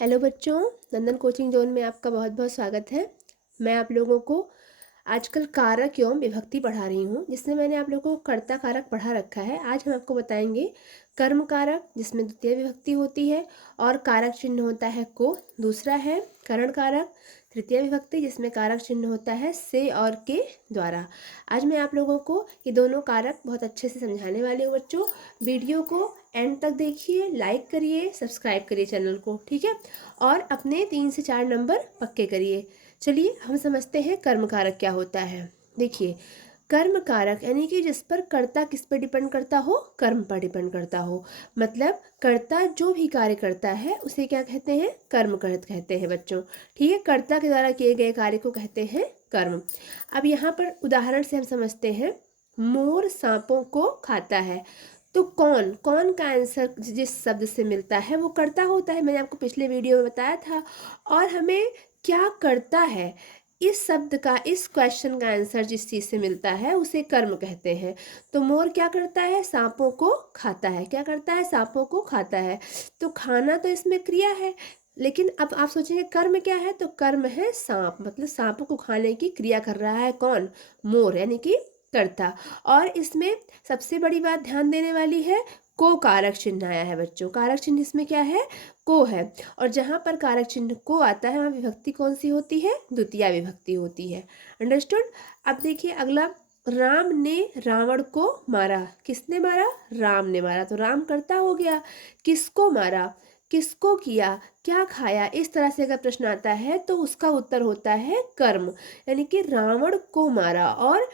Hello बच्चों, नंदन coaching zone में आपका बहुत बहुत स्वागत है। मैं आप लोगों को आजकल कारक एवं विभक्ति पढ़ा रही हूँ, जिसमें मैंने आप लोगों को कर्ता कारक पढ़ा रखा है। आज हम आपको बताएंगे कर्म कारक, जिसमें द्वितीय विभक्ति होती है और कारक चिन्ह होता है को। दूसरा है करण कारक, तृतीय विभक्ति, जिसमें कारक चिन्ह होता है से और के द्वारा। आज मैं आप लोगों को ये दोनों कारक बहुत अच्छे से समझाने वाली हूँ बच्चों। वीडियो को एंड तक देखिए, लाइक करिए, सब्सक्राइब करिए चैनल को, ठीक है। और अपने 3 से 4 नंबर पक्के करिए। चलिए हम समझते हैं कर्म कारक क्या होता है। देखिए, कर्म कारक यानी कि जिस पर कर्ता किस पर डिपेंड करता हो, कर्म पर डिपेंड करता हो। मतलब कर्ता जो भी कार्य करता है उसे क्या कहते हैं, कर्म करत कहते हैं बच्चों, ठीक है। कर्ता के द्वारा किए गए कार्य को कहते हैं कर्म। अब यहाँ पर उदाहरण से हम समझते हैं, मोर सांपों को खाता है। तो कौन कौन का आंसर जिस शब्द से मिलता है वो कर्ता होता है, मैंने आपको पिछले वीडियो में बताया था। और हमें क्या करता है, इस शब्द का, इस क्वेश्चन का आंसर जिस चीज़ से मिलता है उसे कर्म कहते हैं। तो मोर क्या करता है, सांपों को खाता है। क्या करता है, सांपों को खाता है। तो खाना तो इसमें क्रिया है, लेकिन अब आप सोचेंगे कर्म क्या है, तो कर्म है सांप, मतलब सांपों को खाने की क्रिया कर रहा है कौन, मोर, यानी कि कर्ता। और इसमें सबसे बड़ी बात ध्यान देने वाली है, को कारक चिन्ह आया है बच्चों। कारक चिन्ह इसमें क्या है, को है। और जहाँ पर कारक चिन्ह को आता है वहाँ विभक्ति कौन सी होती है, द्वितीय विभक्ति होती है। अंडरस्टूड। अब देखिए अगला, राम ने रावण को मारा। किसने मारा, राम ने मारा। तो राम कर्ता हो गया। किसको मारा, किसको किया, क्या खाया, इस तरह से अगर प्रश्न आता है तो उसका उत्तर होता है कर्म, यानी कि रावण को मारा। और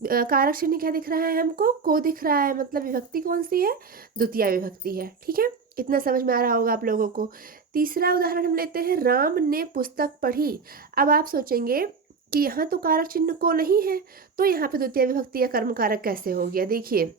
कारक चिन्ह क्या दिख रहा है हमको, को दिख रहा है, मतलब विभक्ति कौन सी है, द्वितीय विभक्ति है, ठीक है। इतना समझ में आ रहा होगा आप लोगों को। तीसरा उदाहरण हम लेते हैं, राम ने पुस्तक पढ़ी। अब आप सोचेंगे कि यहाँ तो कारक चिन्ह को नहीं है, तो यहाँ पे द्वितीय विभक्ति या कर्म कारक कैसे हो गया। देखिए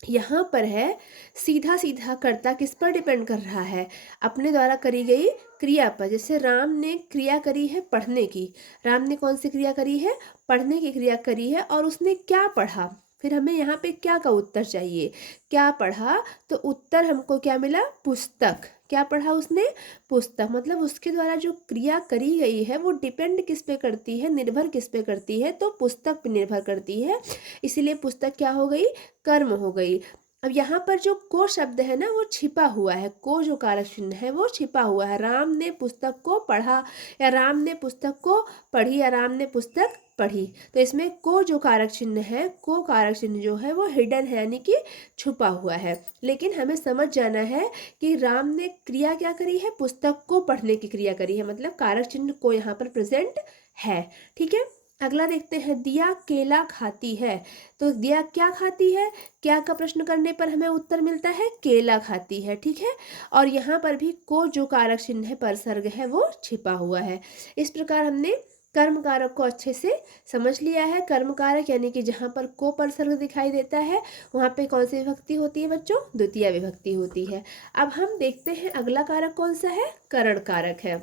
यहाँ पर है, सीधा सीधा कर्ता किस पर डिपेंड कर रहा है, अपने द्वारा करी गई क्रिया पर। जैसे राम ने क्रिया करी है पढ़ने की, राम ने कौन सी क्रिया करी है, पढ़ने की क्रिया करी है। और उसने क्या पढ़ा, फिर हमें यहाँ पे क्या का उत्तर चाहिए, क्या पढ़ा। तो उत्तर हमको क्या मिला, पुस्तक। क्या पढ़ा उसने, पुस्तक। मतलब उसके द्वारा जो क्रिया करी गई है वो डिपेंड किस पे करती है, निर्भर किस पे करती है, तो पुस्तक पे निर्भर करती है। इसीलिए पुस्तक क्या हो गई, कर्म हो गई। अब यहाँ पर जो को शब्द है ना वो छिपा हुआ है, को जो कारक चिन्ह है वो छिपा हुआ है। राम ने पुस्तक को पढ़ा, या राम ने पुस्तक को पढ़ी, या राम ने पुस्तक पढ़ी। तो इसमें को जो कारक चिन्ह है, को कारक चिन्ह जो है वो हिडन है, यानी कि छुपा हुआ है। लेकिन हमें समझ जाना है कि राम ने क्रिया क्या करी है, पुस्तक को पढ़ने की क्रिया करी है, मतलब कारक चिन्ह को यहाँ पर प्रेजेंट है, ठीक है। अगला देखते हैं, दिया केला खाती है। तो दिया क्या खाती है, क्या का प्रश्न करने पर हमें उत्तर मिलता है केला खाती है, ठीक है। और यहाँ पर भी को जो कारक चिन्ह है, परसर्ग है, वो छिपा हुआ है। इस प्रकार हमने कर्म कारक को अच्छे से समझ लिया है। कर्म कारक यानी कि जहाँ पर को परसर्ग दिखाई देता है वहाँ पे कौन सी विभक्ति होती है बच्चों, द्वितीय विभक्ति होती है। अब हम देखते हैं अगला कारक कौन सा है, करण कारक है।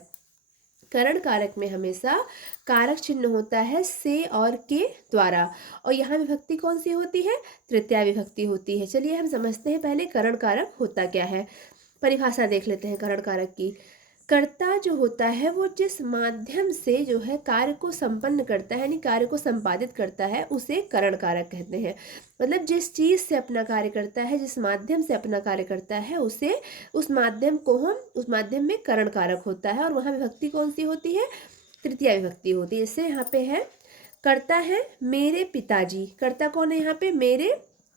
करण कारक में हमेशा कारक चिन्ह होता है से और के द्वारा, और यहाँ विभक्ति कौन सी होती है, तृतीया विभक्ति होती है। चलिए हम समझते हैं पहले करण कारक होता क्या है। परिभाषा देख लेते हैं करण कारक की। कर्ता जो होता है वो जिस माध्यम से जो है कार्य को संपन्न करता है, यानी कार्य को संपादित करता है, उसे करण कारक कहते हैं। मतलब जिस चीज से अपना कार्य करता है, जिस माध्यम से अपना कार्य करता है, उसे, उस माध्यम को हम, उस माध्यम में करण कारक होता है। और वहाँ विभक्ति कौन सी होती है, तृतीया विभक्ति होती है। जैसे यहाँ पे है, करता है मेरे पिताजी। कर्ता कौन है यहाँ पे, मेरे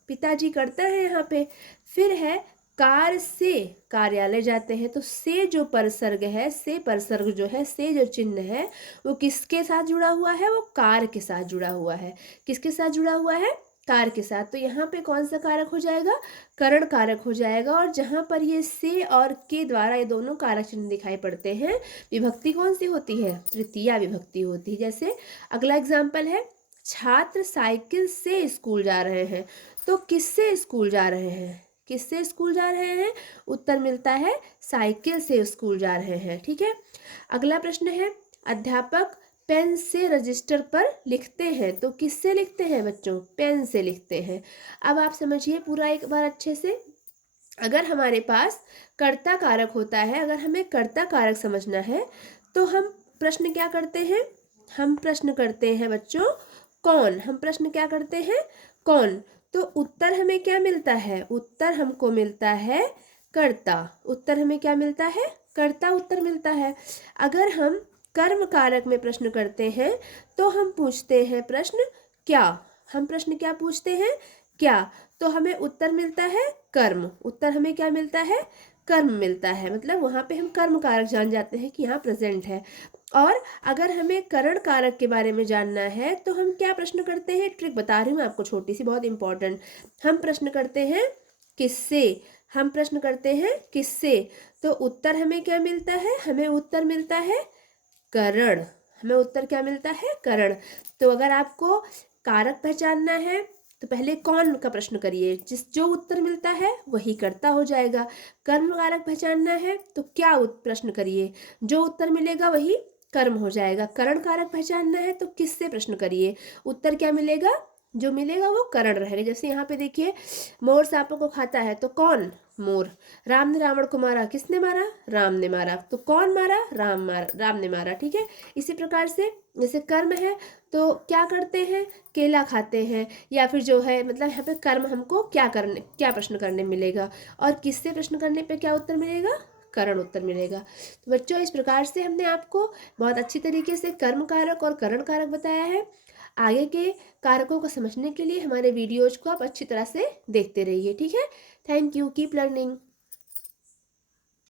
पिताजी करता है यहाँ पे। फिर है, कार से कार्यालय जाते हैं। तो से जो परसर्ग है, से परसर्ग जो है, से जो चिन्ह है वो किसके साथ जुड़ा हुआ है, वो कार के साथ जुड़ा हुआ है। किसके साथ जुड़ा हुआ है, कार के साथ। तो यहाँ पे कौन सा कारक हो जाएगा, करण कारक हो जाएगा। और जहाँ पर ये से और के द्वारा ये दोनों कारक चिन्ह दिखाई पड़ते हैं, विभक्ति कौन सी होती है, तृतीया विभक्ति होती है। जैसे अगला एग्जाम्पल है, छात्र साइकिल से स्कूल जा रहे हैं। तो किससे स्कूल जा रहे हैं, किससे स्कूल जा रहे हैं, उत्तर मिलता है साइकिल से स्कूल जा रहे हैं, ठीक है। अगला प्रश्न है, अध्यापक पेन से रजिस्टर पर लिखते हैं। तो किससे लिखते हैं बच्चों, पेन से लिखते हैं। अब आप समझिए पूरा एक बार अच्छे से। अगर हमारे पास कर्ता कारक होता है, अगर हमें कर्ता कारक समझना है, तो हम प्रश्न क्या करते हैं? हम प्रश्न करते हैं बच्चों कौन। हम प्रश्न क्या करते हैं? कौन। तो उत्तर हमें क्या मिलता है? उत्तर हमको मिलता है कर्ता। उत्तर हमें क्या मिलता है? कर्ता उत्तर मिलता है। अगर हम कर्म कारक में प्रश्न करते हैं तो हम पूछते हैं प्रश्न क्या। हम प्रश्न क्या पूछते हैं? क्या। तो हमें उत्तर मिलता है कर्म। उत्तर हमें क्या मिलता है? कर्म मिलता है। मतलब वहाँ पे हम कर्म कारक जान जाते हैं कि यहाँ प्रेजेंट है। और अगर हमें करण कारक के बारे में जानना है तो हम क्या प्रश्न करते हैं? ट्रिक बता रही हूँ मैं आपको छोटी सी, बहुत इंपॉर्टेंट। हम प्रश्न करते हैं किससे। हम प्रश्न करते हैं किससे। तो उत्तर हमें क्या मिलता है? हमें उत्तर मिलता है करण। हमें उत्तर क्या मिलता है? करण। तो अगर आपको कारक पहचानना है तो पहले कौन का प्रश्न करिए, जो उत्तर मिलता है वही कर्ता हो जाएगा। कर्म कारक पहचानना है तो क्या प्रश्न करिए, जो उत्तर मिलेगा वही कर्म हो जाएगा। करण कारक पहचानना है तो किससे प्रश्न करिए, उत्तर क्या मिलेगा? जो मिलेगा वो करण रहेगा। जैसे यहाँ पे देखिए, मोर सांपों को खाता है तो कौन? मोर। राम ने रावण को मारा, किसने मारा? राम ने मारा। तो कौन मारा? राम ने मारा। ठीक है। इसी प्रकार से जैसे कर्म है तो क्या करते हैं? केला खाते हैं। या फिर जो है मतलब यहाँ पे कर्म हमको क्या प्रश्न करने मिलेगा, और किससे प्रश्न करने पे क्या उत्तर मिलेगा? करण उत्तर मिलेगा। तो बच्चों, इस प्रकार से हमने आपको बहुत अच्छी तरीके से कर्म कारक और करण कारक बताया है। आगे के कारकों को समझने के लिए हमारे वीडियोज को आप अच्छी तरह से देखते रहिए। ठीक है। Thank you. Keep learning.